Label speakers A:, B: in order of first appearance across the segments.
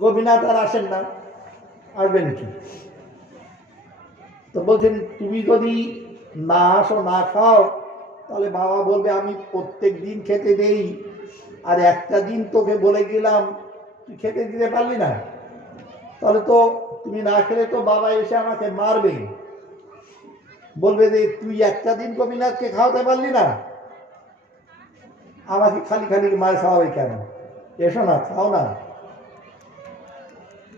A: গোপীনাথ আর আসেন না, আসবেন কি? তো বলছেন, তুমি যদি না আসো, না খাও, তাহলে বাবা বলবে, আমি প্রত্যেক দিন খেতে দেই। আর একটা দিন তোকে বলে গেলাম, তুই খেতে দিতে পারলি না। তাহলে তো তুমি না খেলে তো বাবা এসে আমাকে মারবে। বলবে যে, তুই একটা দিন গোপীনাথকে খাওয়াতে পারলি না। আমাকে খালি খালি মার খাওয়াবে কেন? এসো না, খাও না।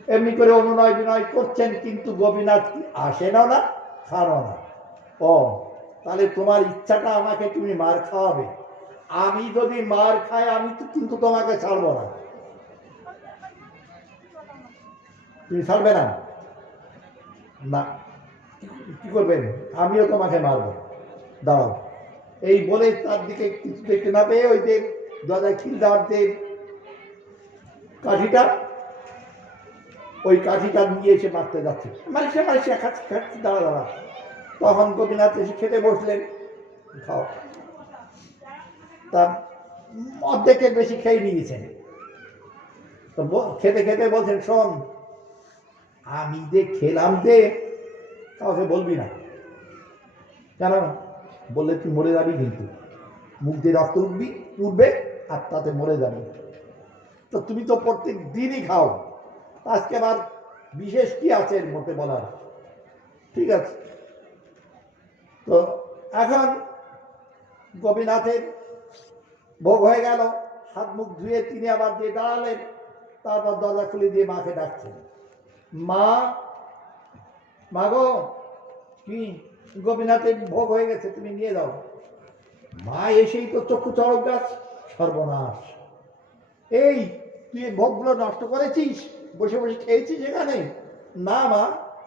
A: এমনি করে অনুনয় বিনয় করছেন কিন্তু গোপীনাথ আসেনও না, খানও না। ও, তাহলে তোমার ইচ্ছাটা আমাকে তুমি মার খাওয়াবে। আমি যদি মার খাই, আমি তো কিন্তু তোমাকে ছাড়বো না। তুমি ছাড়বে না? না। কি করবেন? আমিও তোমাকে মারবো। দাঁড়াও। এই বলে তার দিকে কিছু দেখতে না পেয়ে ওই যে দাদা খিল দেওয়ার যে কাঠিটা ওই কাঠিটা নিয়ে এসে মারতে যাচ্ছে। মারিসে মারিসে খাচ্ছি খাচ্ছি দাঁড়া দাঁড়া। তখন গোপীনাথ এসে খেতে বসলেন। খাও। তা অর্ধেকের বেশি খেয়ে নিয়েছেন। তো খেতে খেতে বলছেন, শোন, আমি যে খেলাম যে কাউকে বলবি না। কেন? বললে তুই মরে যাবি কিন্তু। মুখ দিয়ে রক্ত উঠবি, উঠবে, আর তাতে মরে যাবে। তো তুমি তো প্রত্যেক দিনই খাও। আজকে আবার বিশেষ কি আছে এর মধ্যে বলার? ঠিক আছে। তো এখন গোপীনাথের ভোগ হয়ে গেল, হাত মুখ ধুয়ে তিনি আবার দিয়ে দাঁড়ালেন, তারপর দরজা খুলে দিয়ে মাকে ডাকছেন। মা মা গো কি গোপীনাথের ভোগ হয়ে গেছে, তুমি নিয়ে যাও। মা এসেই তো চক্ষু চড়ক গাছ, সর্বনাশ। এই, তুই ভোগগুলো নষ্ট করেছিস? বসে বসে খেয়েছি এখানে না মা,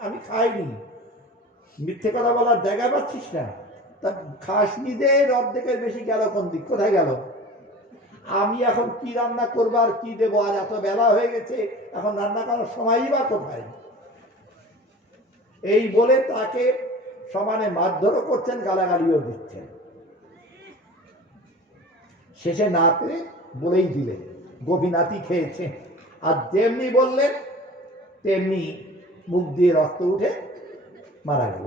A: আমি খাইনি। মিথ্যে কথা বলার জায়গা পাচ্ছিস না। তা খাস নিজের অর্ধেকের বেশি গেল কোন দিক? কোথায় গেল? আমি এখন কি রান্না করব আর কি দেবো? আর এত বেলা হয়ে গেছে, এখন রান্না করার সময়ই বা কোথায়? এই বলে তাকে সমানে মারধরও করছেন, গালাগালিও দিচ্ছেন। শেষে না পেরে বলেই দিলেন, গোপীনাথই খেয়েছে আর যেমনি বললেন তেমনি মুখ দিয়ে রক্ত উঠে মারা গেল।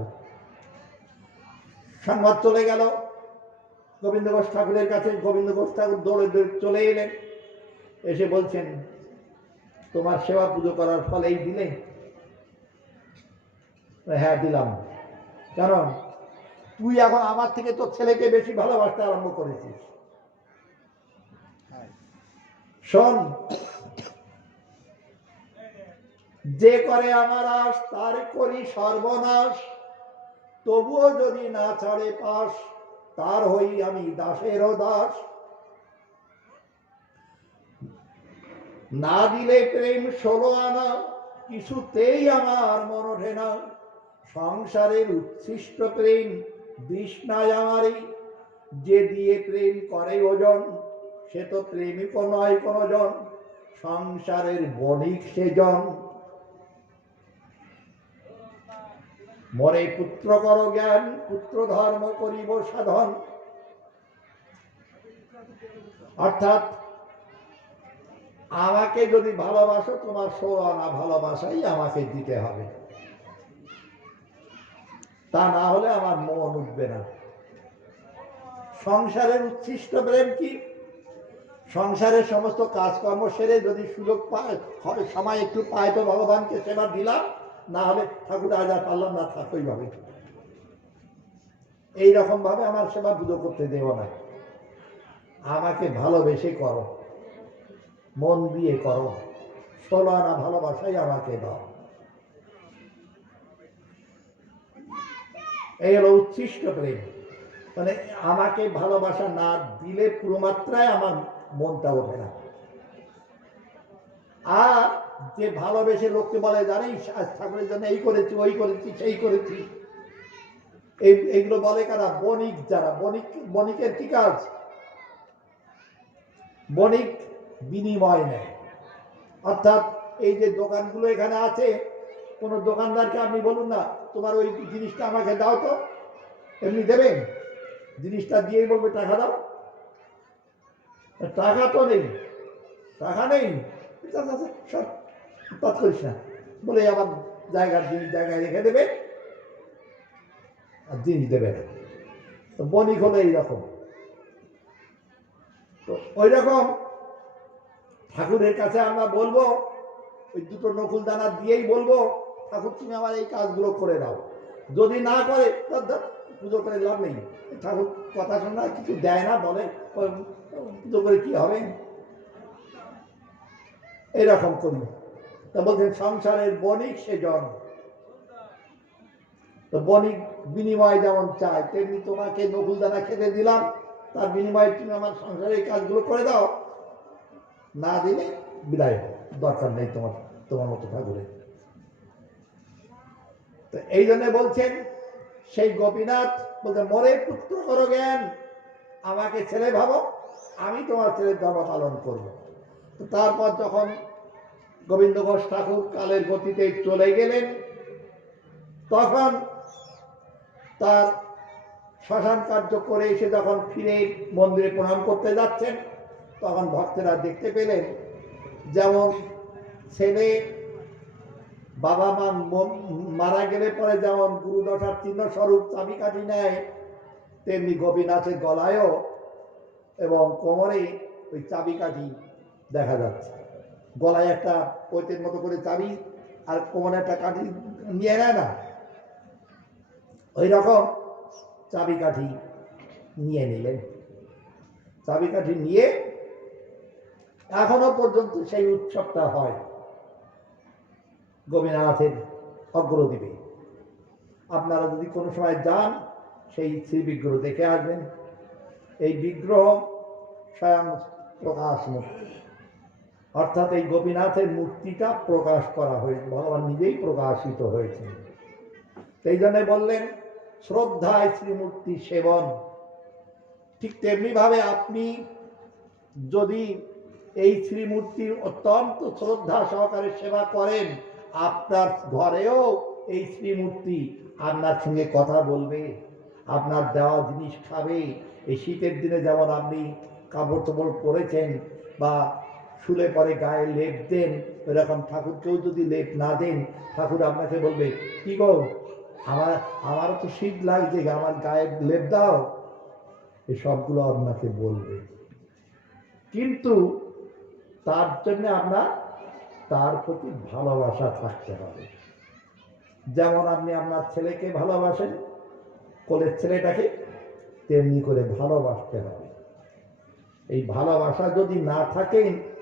A: সংবাদ চলে গেল। গোবিন্দ ঘোষ ঠাকুরের কাছে গোবিন্দ ঘোষ ঠাকুর দৌড়ে দৌড়ে চলে এলেন। এসে বলছেন তোমার সেবা পুজো করার ফলেই দিলে? হ্যাঁ দিলাম। কারণ তুই এখন আমার থেকে তোর ছেলেকে বেশি ভালোবাসতে আরম্ভ করেছিস। শোন যে করে আমার আশ, তার করি সর্বনাশ। তবুও যদি না ছাড়ে পাশ, তার হই আমি দাসেরও দাস। না দিলে প্রেম ষোলো আনা, কিছুতেই আমার মন ওঠে না। সংসারের উচ্ছিষ্ট প্রেম তৃষ্ণায় আমারই। যে দিয়ে প্রেম করে ওজন, সে তো প্রেমিক নয় কোনো জন সংসারের বণিক সেজন। মরে পুত্র কর জ্ঞান পুত্র ধর্ম করিব সাধন। অর্থাৎ, আমাকে যদি ভালোবাসো, তোমার সোয়ানা ভালোবাসাই আমাকে দিতে হবে। তা না হলে আমার মন উঠবে না। সংসারের উচ্ছিষ্ট প্রেম কি? সংসারের সমস্ত কাজকর্ম সেরে যদি সুযোগ পায় সময় একটু পায় তো ভগবানকে সেবা দিলাম। না হলে ঠাকুর আজ আর পারলাম না থাকই ভাবে এইরকম ভাবে আমার সেবা পুজো করতে দেব না। আমাকে ভালোবেসে করো। মন দিয়ে করো। ষোলো আনা ভালোবাসাই আমাকে দাও। এই হলো উচ্ছিষ্ট প্রেম। মানে আমাকে ভালোবাসা না দিলে পুরো মাত্রায় আমার মনটা ওঠে না। আর যে ভালোবেসে লোককে বলে আজ ঠাকুরের জন্য এই করেছি ওই করেছি সেই করেছি। এই এইগুলো বলে কারা? বণিক যারা। বণিক বণিকের কি কাজ? বণিক বিনিময় নেয়। অর্থাৎ এই যে দোকানগুলো এখানে আছে কোনো দোকানদারকে আপনি বলুন না তোমার ওই জিনিসটা আমাকে দাও তো এমনি দেবেন জিনিসটা দিয়েই বলবে টাকা দাও। টাকা তো নেই। টাকা নেই। আচ্ছা, আচ্ছা, আচ্ছা, সর। তৎ করিস না। বলে আবার জায়গার জিনিস জায়গায় রেখে দেবে আর জিনিস দেবে না। তো বণিক হলো এইরকম। তো ওই রকম ঠাকুরের কাছে আমরা বলব, ওই দুটো নকুল দানা দিয়েই বলব, ঠাকুর, তুমি আমার এই কাজগুলো করে দাও যদি না করে, তা তা, পুজো করে লাভ নেই। ঠাকুর কথা শোনা কিছু দেয় না, বলে পুজো করে কি হবে? এরকম করি। তা বলছেন সংসারের বণিক সেজন তো বণিক বিনিময় যেমন চায়, তেমনি তোমাকে নকুল দানা খেতে দিলাম। তার বিনিময়ে তুমি আমার সংসারের কাজগুলো করে দাও। না দিলে বিদায় দরকার নেই তোমার তোমার মতো ঠাকুরের তো এই জন্য বলছেন, সেই গোপীনাথ বলতে মরে পুত্র করো জ্ঞান। আমাকে ছেলে ভাবো, আমি তোমার ছেলের ধর্ম পালন করব তারপর যখন গোবিন্দ ঘোষ ঠাকুর কালের গতিতে চলে গেলেন। তখন তার শ্মশান কার্য করে এসে যখন ফিরে মন্দিরে প্রণাম করতে যাচ্ছেন, তখন ভক্তেরা দেখতে পেলেন যেমন ছেলে বাবা মা মারা গেলে পরে যেমন গুরুদশার চিহ্ন স্বরূপ চাবিকাঠি নেয়, তেমনি গোপীনাথের গলায়ও এবং কোমরে ওই চাবিকাঠি দেখা যাচ্ছে। গলায় একটা পৈতের মতো করে চাবি আর কোমরে একটা কাঠি নিয়ে নেয় না? ওই রকম চাবিকাঠি নিয়ে নিলেন। চাবিকাঠি নিয়ে এখনও পর্যন্ত সেই উৎসবটা হয়। গোপীনাথের অগ্রদ্বীপে। আপনারা যদি কোনো সময় যান, সেই শ্রী বিগ্রহ দেখে আসবেন। এই বিগ্রহ স্বয়ং প্রকাশ মূর্তি অর্থাৎ এই গোপীনাথের মূর্তিটা প্রকাশ করা হয়েছে ভগবান নিজেই প্রকাশিত হয়েছে। সেই জন্য বললেন, শ্রদ্ধায় শ্রীমূর্তি সেবন। ঠিক তেমনিভাবে আপনি যদি এই শ্রীমূর্তির অত্যন্ত শ্রদ্ধা সহকারে সেবা করেন, আপনার ঘরেও এই শ্রীমূর্তি আপনার সঙ্গে কথা বলবে, আপনার দেওয়া জিনিস খাবে। এই শীতের দিনে যেমন আপনি কাপড় চোপড় পরেছেন বা শুলে পরে গায়ে লেপ দেন। এরকম ঠাকুরকেও যদি লেপ না দেন, ঠাকুর আপনাকে বলবে, কি গো, আমার আমারও তো শীত লাগছে আমার গায়ে লেপ দাও। এসবগুলো আপনাকে বলবে। কিন্তু তার জন্য আপনার তার প্রতি ভালোবাসা থাকতে হবে। যেমন আপনি আপনার ছেলেকে ভালোবাসেন, কোলের ছেলেটাকে, তেমনি করে ভালোবাসতে হবে। এই ভালোবাসা যদি না থাকেন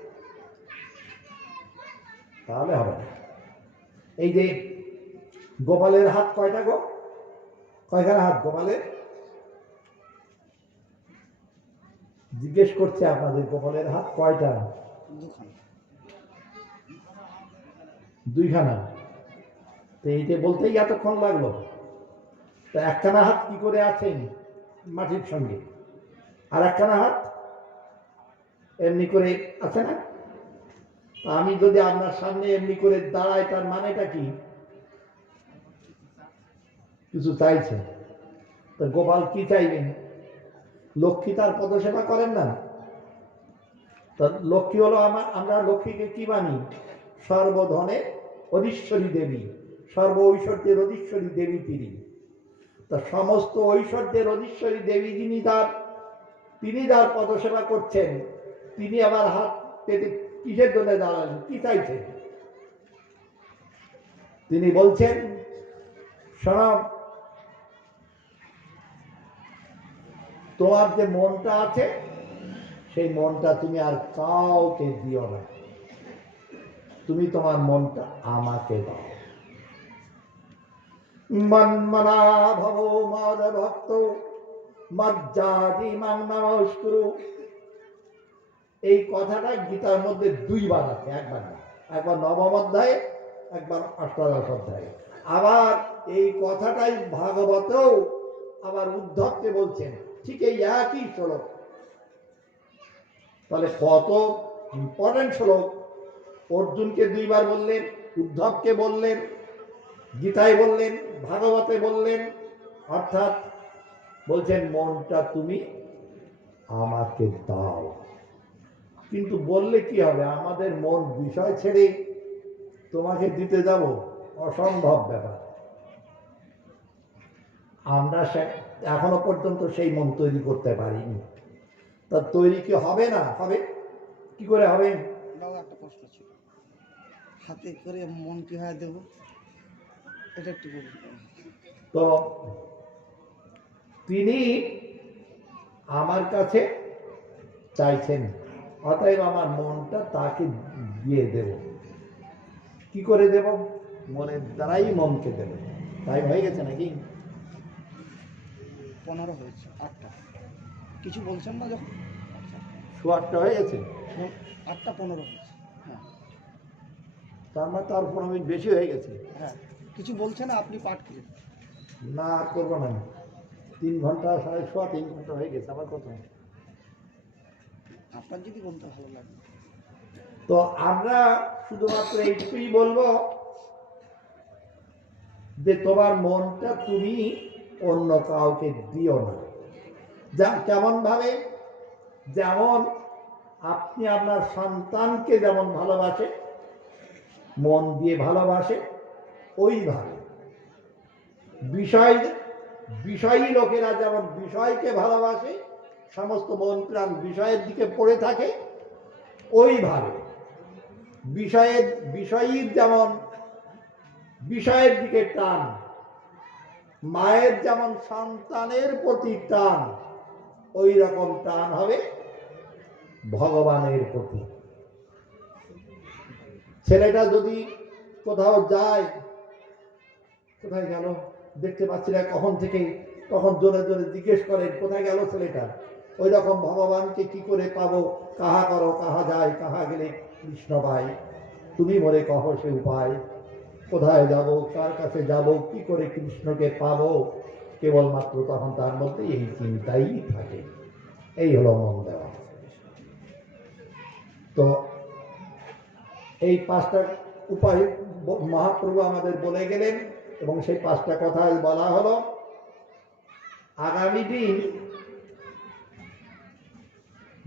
A: তাহলে হবে না। এই যে গোপালের হাত কয়টা গো? কয়খানা হাত গোপালের? জিজ্ঞেস করছে আপনাদের গোপালের হাত কয়টা? দুইখানা। তো এইটা বলতেই এতক্ষণ লাগল। তো একখানা হাত কি করে আছেন মাটির সঙ্গে? আর একখানা হাত এমনি করে আছে না? আমি যদি আপনার সামনে এমনি করে দাঁড়াই, তার মানেটা কি? কিছু চাইছে? তো গোপাল কি চাইবেন? লক্ষ্মী তার পদসেবা করেন না? তা লক্ষ্মী হলো আমার, আমরা লক্ষ্মীকে কি মানি? সর্বধনে অধীশ্বরী দেবী, সর্ব ঐশ্বর্যের অধীশ্বরী দেবী তিনি। তা সমস্ত ঐশ্বর্যের অধীশ্বরী দেবী যিনি তার, তিনি যার পদসেবা করছেন, তিনি আবার হাত পেতে কিসের জন্য দাঁড়ালেন? কি চাইছেন? তিনি বলছেন শোনাম তোমার যে মনটা আছে, সেই মনটা তুমি আর কাউকে দিও না। তুমি তোমার মনটা আমাকে দাও। মন্মনা ভব মদ ভক্ত মজ্জাদি মাং নমস্কুরু এই কথাটা গীতার মধ্যে দুইবার আছে, একবার না। একবার নবম অধ্যায়ে, একবার অষ্টাদশ অধ্যায়ে। আবার এই কথাটাই ভাগবতেও আবার উদ্ধবকে বলছেন, ঠিক এই একই শ্লোক। তাহলে কত ইম্পর্টেন্ট শ্লোক। অর্জুনকে দুইবার বললেন, উদ্ধবকে বললেন, গীতায় বললেন, ভাগবতে বললেন, অর্থাৎ বলছেন, মনটা তুমি আমাকে দাও। কিন্তু বললে কি হবে? আমাদের মন বিষয় ছেড়ে তোমাকে দিতে যাব। অসম্ভব ব্যাপার। আমরা এখনও পর্যন্ত সেই মন তৈরি করতে পারিনি। তা তৈরি কি হবে না? হবে? কি করে হবে?
B: একটা প্রশ্ন ছিল। হাতে করে মন কীভাবে দেবো? এটা একটু বলুন।
A: তো তিনি আমার কাছে চাইছেন। অতএব আমার মনটা তাকে দিয়ে দেব। কি করে দেব? মনের দ্বারাই মনকে দেব। তাই হয়ে গেছে নাকি?
B: পনেরো হয়েছে আটটা। কিছু বলছেন না যখন? আচ্ছা।
A: আটটা হয়ে গেছে?
B: আটটা পনেরো হয়েছে। হ্যাঁ।
A: তার মানে তার পনেরো মিনিট বেশি হয়ে গেছে।
B: হ্যাঁ। কিছু বলছেন না আপনি পাঠ করেন?
A: না আর করব না তিন ঘণ্টা সাড়ে সোয়া তিন ঘণ্টা হয়ে গেছে আমার কথা।
B: আপনার যদি বলতে ভালো লাগে।
A: তো আমরা শুধুমাত্র এইটুকুই বলব যে তোমার মনটা তুমি অন্য কাউকে দিও না। যা কেমন ভাবে, যেমন আপনি আপনার সন্তানকে যেমন ভালোবাসে, মন দিয়ে ভালোবাসে, ওইভাবে। বিষয়, বিষয়ী লোকেরা যেমন বিষয়কে ভালোবাসে সমস্ত মন প্রাণ বিষয়ের দিকে পড়ে থাকে, ওইভাবে। বিষয়ের, বিষয়ীর যেমন, বিষয়ের দিকে টান, মায়ের যেমন সন্তানের প্রতি টান ওই রকম টান হবে ভগবানের প্রতি। ছেলেটা যদি কোথাও যায়, কোথায় গেল? দেখতে পাচ্ছি না কখন থেকে তখন জোরে জোরে জিজ্ঞেস করেন, কোথায় গেল ছেলেটা? ওই রকম ভগবানকে কি করে পাবো? কাহা করো, কাহা যায়, কাহা গেলে? কৃষ্ণ পাই তুমি মরে কহ সে উপায়। কোথায় যাব, কার কাছে যাব, কি করে কৃষ্ণকে পাবো? কেবলমাত্র তখন তার মধ্যে এই চিন্তাই থাকে। এই হলো মন দেওয়া। তো এই পাঁচটা উপায় মহাপ্রভু আমাদের বলে গেলেন এবং সেই পাঁচটা কথা বলা হলো, আগামী দিন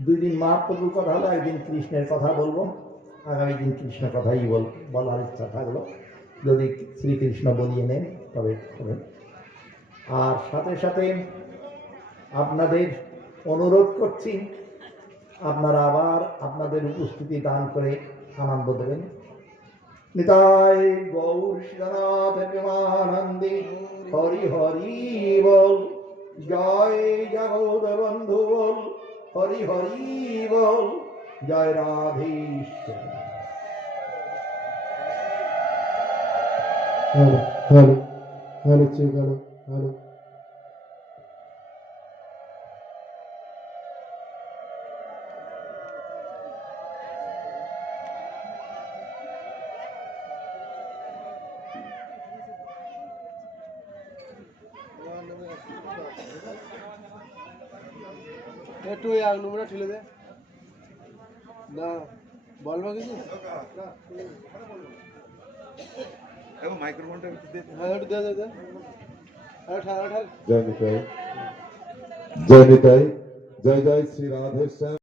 A: দুই দিন মহাপ্রভুর কথা হলো, একদিন কৃষ্ণের কথা বলব, আগামী দিন কৃষ্ণের কথাই বল, বলার ইচ্ছা থাকল। যদি শ্রীকৃষ্ণ বলিয়ে নেন, তবে আর সাথে সাথে আপনাদের অনুরোধ করছি, আপনারা আবার আপনাদের উপস্থিতি দান করে আনন্দ দেবেন। নিতাই গৌর শ্রীনাথ প্রেমানন্দে হরি হরি বল, জয় জগৎ বন্ধু বল। হরি হরি বল। জয় রাধেশ্বর
C: হ্যালো হ্যালো চেক একটু ওই এক নম্বরটা ঠেলে দে। না বলবা কিছু
D: মাইক্রোফোনটা একটু দে।
C: হ্যাঁ একটু দে
D: জয় নিতাই। জয় নিতাই। জয় জয় শ্রী রাধেশ্যাম